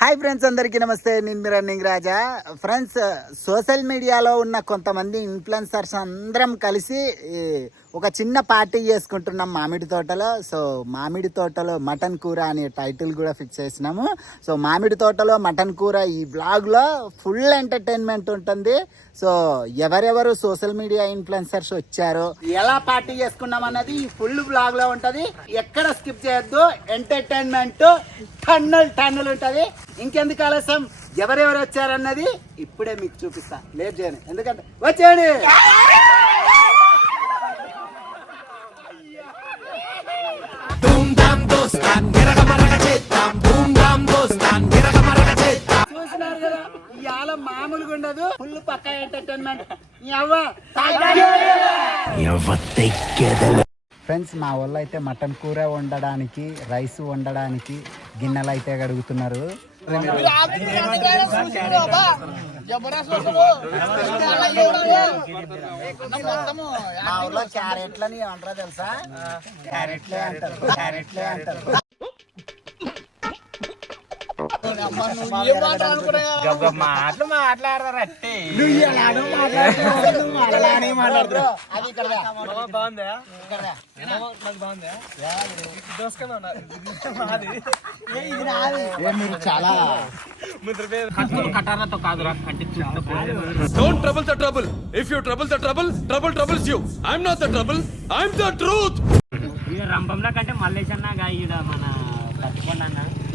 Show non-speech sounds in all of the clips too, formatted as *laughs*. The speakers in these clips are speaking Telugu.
హాయ్ ఫ్రెండ్స్ అందరికీ నమస్తే. నేను మీ రన్నింగ్ రాజా. ఫ్రెండ్స్ సోషల్ మీడియాలో ఉన్న కొంతమంది ఇన్ఫ్లుయెన్సర్స్ అందరం కలిసి ఒక చిన్న పార్టీ చేసుకుంటున్నాం మామిడి తోటలో. సో మామిడి తోటలో మటన్ కూర అనే టైటిల్ కూడా ఫిక్స్ చేసినాము. సో మామిడి తోటలో మటన్ కూర ఈ బ్లాగ్లో ఫుల్ ఎంటర్టైన్మెంట్ ఉంటుంది. సో ఎవరెవరు సోషల్ మీడియా ఇన్ఫ్లుయెన్సర్స్ వచ్చారు ఎలా పార్టీ చేసుకున్నాం అన్నది ఈ ఫుల్ బ్లాగ్లో ఉంటది. ఎక్కడ స్కిప్ చేయొద్దు. ఎంటర్టైన్మెంట్ టన్నులు టన్నులు ఉంటది. ఇంకెందుకు ఆలస్యం? ఎవరెవరు వచ్చారన్నది ఇప్పుడే మీకు చూపిస్తా. లేట్ చేయను. ఎందుకంటే వచ్చేయండి! చూసినారు కదా ఇవాళ మామూలుగా ఉండదు ఫుల్ పక్క ఎంటర్టైన్మెంట్ ఫ్రెండ్స్ మా వాళ్ళు అయితే మటన్ కూర వండడానికి రైస్ వండడానికి గిన్నెలు అయితే కడుగుతున్నారు మా ఊర్లో క్యారెట్లని తెలుసా? క్యారెట్లే అంటారు. క్యారెట్లే అంటారు. అది ఇక్కడ రా. బాగుందా ఇక్కడ రా. నాకు బాగుందా దోసుకొని మాది ఏ మీరు చాలా కటారతో కాదురా కంటి Don't trouble the trouble. If you trouble the trouble, trouble troubles you. I'm not the trouble. I'm the truth. రంభంలో కంటే మల్లేశన్న ఈడ మన పట్టుకోండి అన్న అది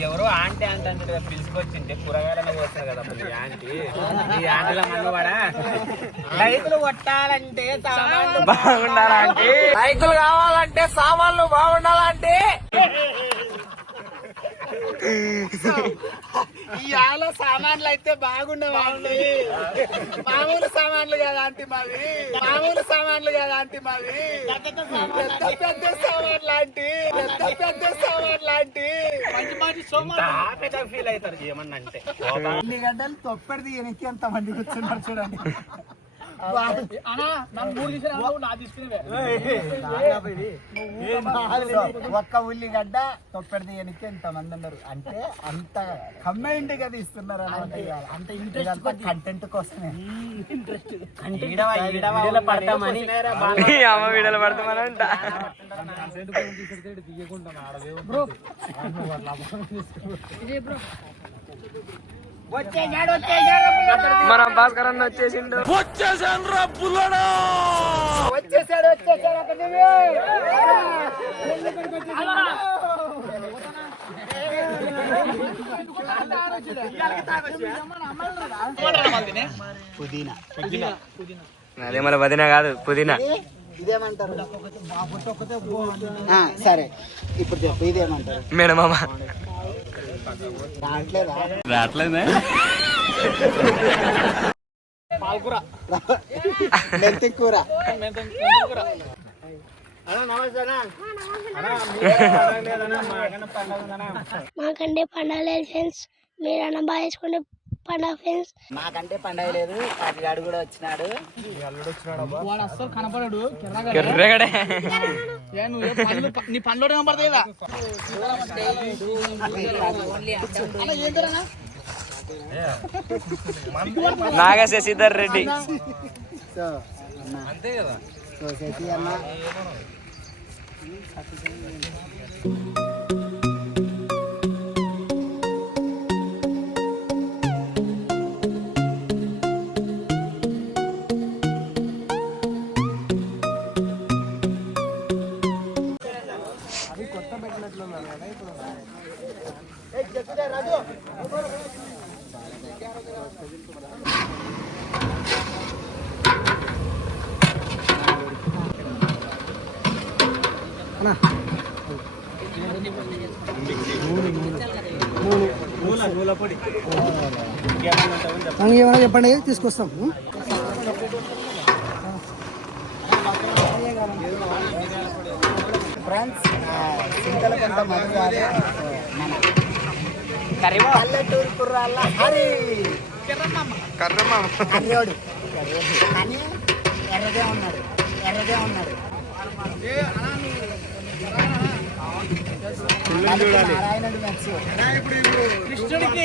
ఎవరో ఆంటీ ఆంటీ అంటే కదా పిలుచుకొచ్చింటే కూరగాయలను పోస్తారు కదా అప్పుడు ఈ ఆంటీ. ఈ ఆంటీల మందు లైకులు కొట్టాలంటే సామాన్లు బాగుండాలంటే లైకులు కావాలంటే సామాన్లు బాగుండాలంటే *laughs* ఇవాళ సామాన్లు అయితే బాగుండవండి. మామూలు సామాన్లు కదా ఆంటీ మావి. మామూలు సామాన్లు కదా ఆంటీ మావి. పెద్ద పెద్ద సామాన్లు. లాంటి పెద్ద పెద్ద సామాన్లు లాంటి ఫీల్ అవుతారు ఏమన్నా అంటే. ఇన్ని గడ్డలు తొప్పెడిది వెనక్కి ఎంత మంది కూర్చున్నారు చూడండి. ఒక్క ఉల్లిగడ్డ తొప్పెడిది వెనక్కి ఎంత మంది ఉన్నారు. అంటే అంత గా తీస్తున్నారు అనమాట ఇవాళ. అంత ఇంట్రెస్ట్ కంటెంట్ కోసమే. పడతామని అమ్మ పడతామనంట మన భాస్కర్ అన్న వచ్చేసిండు. వచ్చేసాన్రా పుల్లడా. వచ్చేసాడు వచ్చేసాడు ఒక పుదీనా. అదే మన వదిన కాదు పుదీనా. ఇదేమంటారు? సరే. ఇప్పుడు చెప్పు ఇదేమంటారు? మేనమామ రావట్లేదా? రావట్లేదే. మెంతి కూర. మాకంటే పండగ లేదు ఫ్రెండ్స్ మీరు అన్న బాగా పండగ ఫ్రెండ్స్ మాకంటే పండగ లేదు. కాకిగాడు కూడా వచ్చినాడు. ఎర్రగడే నాగా శశిధర్ రెడ్డి. సో అన్న. అంతే కదా. సో శశి అన్న. ఏమైనా చెప్పండి? తీసుకొస్తాం. ఫ్రెండ్స్ సింతల కొంత మధు కాదు మన పల్లెటూరు కుర్రాళ్ళ హరి. కర్రోడు కానీ ఎర్రగే ఉన్నాడు. ఎర్రగే ఉన్నాడు. నారాయణుడు మెచ్చు కృష్ణుడికి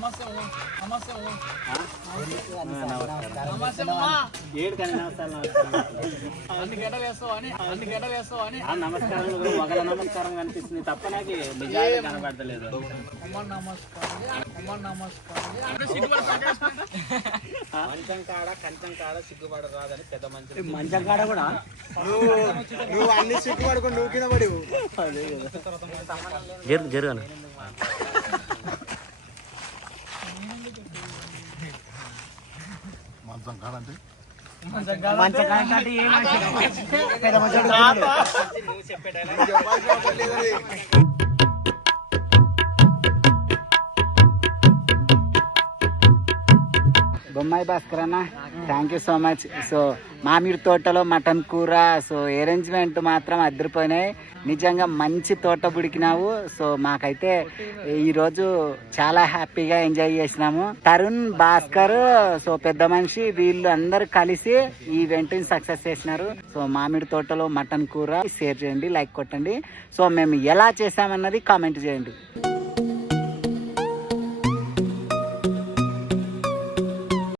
నమస్కారం. నమస్కారం ఆ నమస్కారం నమస్కారం కనిపిస్తుంది తప్ప నాకు నిజాలు కనబడతలేదు. మంచం కాడ కంచం కాడ సిగ్గుపడ రాదని పెద్ద మంచి మంచం కాడ కూడా? నువ్వు అన్ని సిగ్గు పడుకొని నువ్వు కింద పడి జరుగు జరుగు మంచం కాడ అంటే ఏం బొమ్మాయి భాస్కర్ అన్న thank you so much so మామిడి తోటలో మటన్ కూర సో అరేంజ్మెంట్ మాత్రం అదిరిపోయినాయి నిజంగా మంచి తోట పుడికినావు సో మాకైతే ఈరోజు చాలా హ్యాపీగా ఎంజాయ్ చేసినాము. తరుణ్ భాస్కర్ సో పెద్ద మనిషి వీళ్ళు అందరు కలిసి ఈ ఈవెంట్ని సక్సెస్ చేసినారు. సో మామిడి తోటలో మటన్ కూర షేర్ చేయండి లైక్ కొట్టండి. సో మేము ఎలా చేసామన్నది కామెంట్ చేయండి.